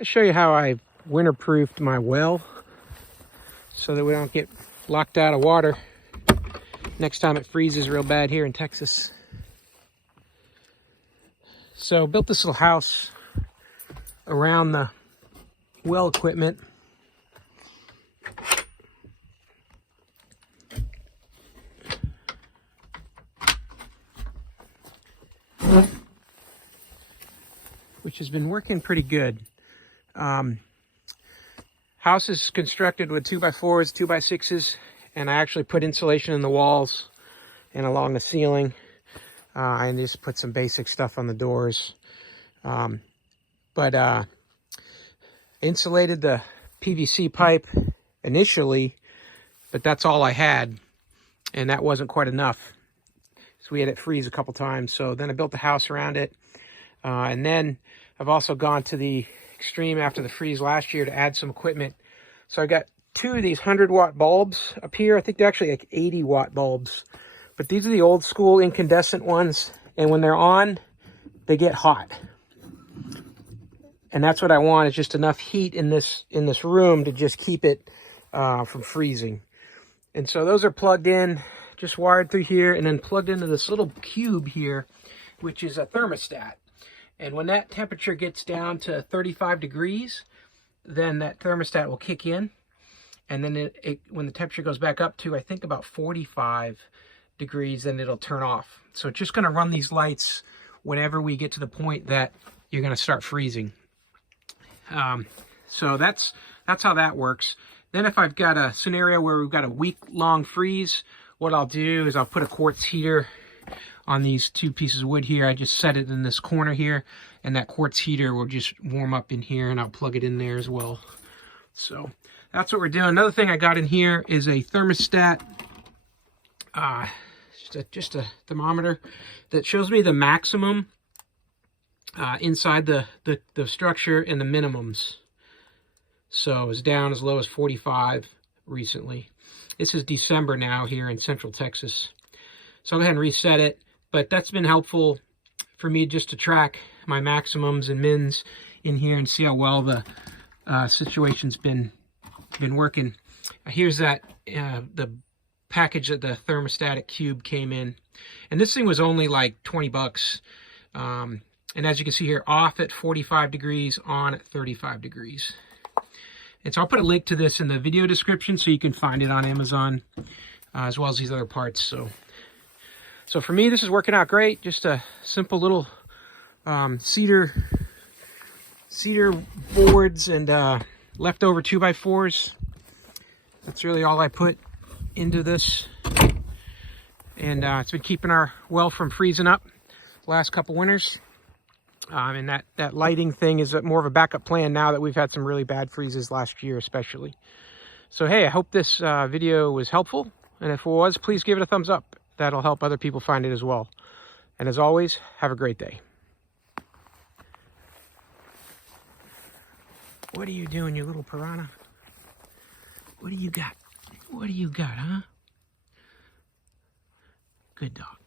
I'll show you how I winterproofed my well so that we don't get locked out of water next time it freezes real bad here in Texas. So built this little house around the well equipment. Which has been working pretty good. House is constructed with 2x4s, 2x6s, and I actually put insulation in the walls and along the ceiling. I just put some basic stuff on the doors. Insulated the PVC pipe initially, but that's all I had, and that wasn't quite enough. So we had it freeze a couple times. So then I built the house around it. And then I've also gone to the extreme after the freeze last year to add some equipment. So I got 2 of these 100-watt bulbs up here. I think they're actually like 80-watt bulbs. But these are the old school incandescent ones. And when they're on, they get hot. And that's what I want, is just enough heat in this room to just keep it from freezing. And so those are plugged in, just wired through here, and then plugged into this little cube here, which is a thermostat. And when that temperature gets down to 35 degrees, then that thermostat will kick in. And then when the temperature goes back up to, I think, about 45 degrees, then it'll turn off. So it's just going to run these lights whenever we get to the point that you're going to start freezing. So that's how that works. Then if I've got a scenario where we've got a week-long freeze, what I'll do is I'll put a quartz heater on these 2 pieces of wood here. I just set it in this corner here, and that quartz heater will just warm up in here, and I'll plug it in there as well. So that's what we're doing. Another thing I got in here is a thermostat, just a thermometer that shows me the maximum inside the structure and the minimums. So it's down as low as 45 recently. This is December now here in Central Texas. So I'll go ahead and reset it. But that's been helpful for me just to track my maximums and mins in here and see how well the situation's been working. Here's that the package that the thermostatic cube came in, and this thing was only like 20 bucks. And as you can see here, off at 45 degrees, on at 35 degrees. And so I'll put a link to this in the video description so you can find it on Amazon, as well as these other parts. So for me, this is working out great. Just a simple little cedar boards and leftover 2x4s. That's really all I put into this. And it's been keeping our well from freezing up the last couple winters. And that lighting thing is more of a backup plan now that we've had some really bad freezes last year especially. So hey, I hope this video was helpful. And if it was, please give it a thumbs up. That'll help other people find it as well. And as always, have a great day. What are you doing, you little piranha? What do you got? What do you got, huh? Good dog.